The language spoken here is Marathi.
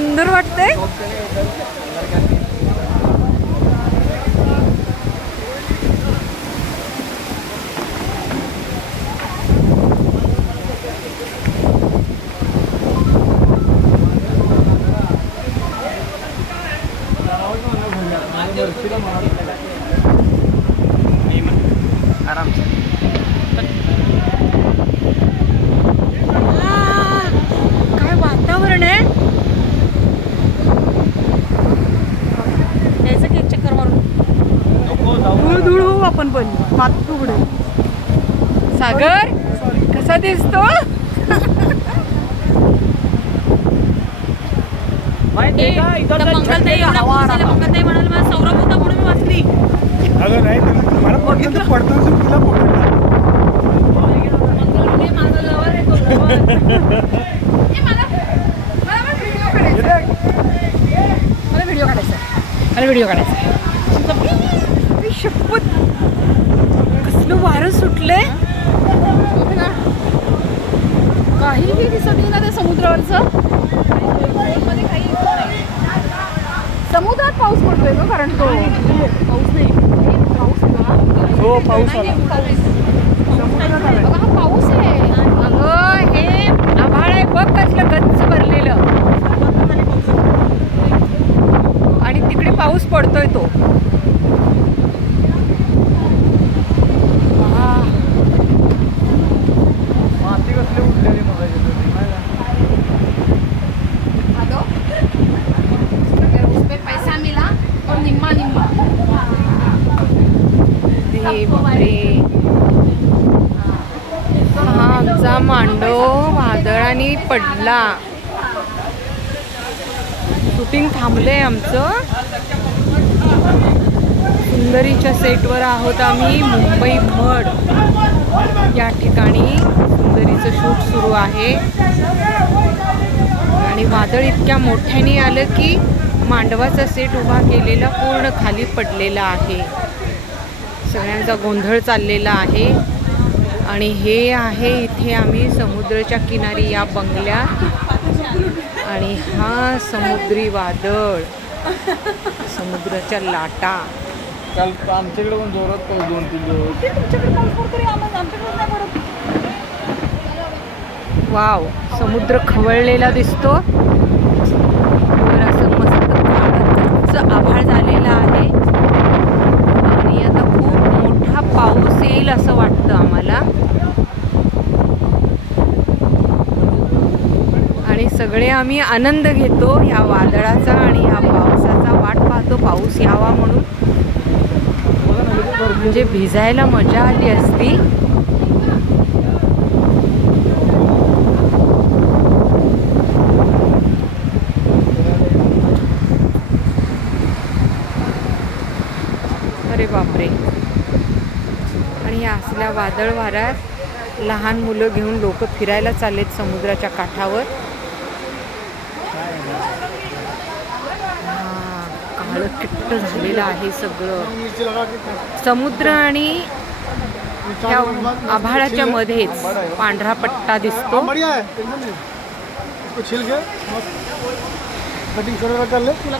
सुंदर वाटतंय पण मात उघडे सागर कसा दिसतो? मंगलताई मंगलताई म्हणाल मला सौरभ होता म्हणून मी वाचली. अगं नाही त्याला- मला बघितलं पडतो तुला पकडला हे व्हिडिओ काढायचा. मला व्हिडिओ काढायचा. शपथ कसलं वारं सुटलंय. काहीही दिसत नाही ना त्या समुद्रावरचं. समुद्रात पाऊस पडतोय तो कारण तो. पाऊस नाही. पाऊस ना. हो पाऊस आला बघा, पाऊस आहे. अगं हे आभाळ आहे. बघ कसलं गच्च भरलेलं आणि तिकडे पाऊस पडतोय तो आह, माती कसली उडलेली मगाशी तुझी, नाही का? अगर उस पे पैसा मिला और निम्मा निम्मा अरे बापरे. हा आमचा मांडव वादळाने पडला. शूटिंग थांबलंय आमचं. सुंदरीच्या सेटवर आहोत आम्ही मुंबई मड या ठिकाणी सुंदरीचं शूट सुरू आहे. आणि वादळ इतक्या मोठ्याने आलं की मांडवाचा सेट उभा केलेला पूर्ण खाली पडलेला आहे. सगळ्यांचा गोंधळ चाललेला आहे. आणि हे आहे इथे आम्ही समुद्राच्या किनारी या बंगल्यात आणि हा समुद्री वादळ. समुद्राच्या लाटा. काल आमच्याकडे पण जोरात पाऊस दोन तीन दिवस. वाव समुद्र खवळलेला दिसतो वर असं मस्त काळं आभाळ झालेलं आहे आणि आता खूप मोठा पाऊस येईल असं वाटतं आम्हाला आणि सगळे आम्ही आनंद घेतो ह्या वादळाचा आणि ह्या पावसाचा वाट पाहतो पाऊस यावा म्हणून. म्हणजे भिजायला मजा आली असती. अरे बापरे. आणि या असल्या वादळ वाऱ्यात लहान मुलं घेऊन लोक फिरायला चाललेत समुद्राच्या काठावर. काळं किट्ट झालेलं आहे सगळं. समुद्र आणि ह्या आभाळाच्या मध्येच पांढरा पट्टा दिसतो. तुला